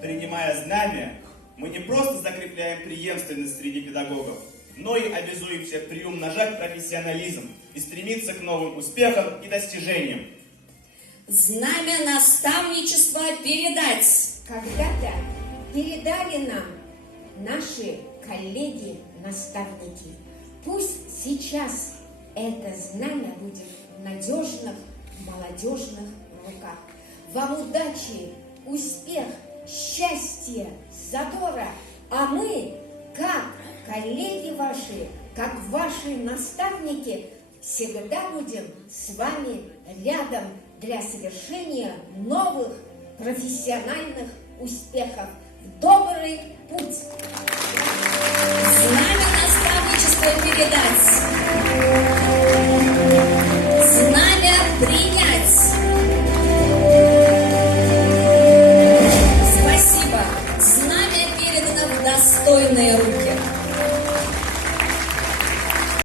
Принимая знамя, мы не просто закрепляем преемственность среди педагогов, но и обязуемся приумножать профессионализм и стремиться к новым успехам и достижениям. Знамя наставничества передать. Когда-то передали нам наши коллеги-наставники. Пусть сейчас это знамя будет в надежных, молодежных руках. Вам удачи, успех, счастья, задора. А мы, как коллеги ваши, как ваши наставники, всегда будем с вами рядом для совершения новых профессиональных успехов. В добрый путь! Знамя наставничества передать. Знамя принять. Спасибо. Знамя передано в достойные руки.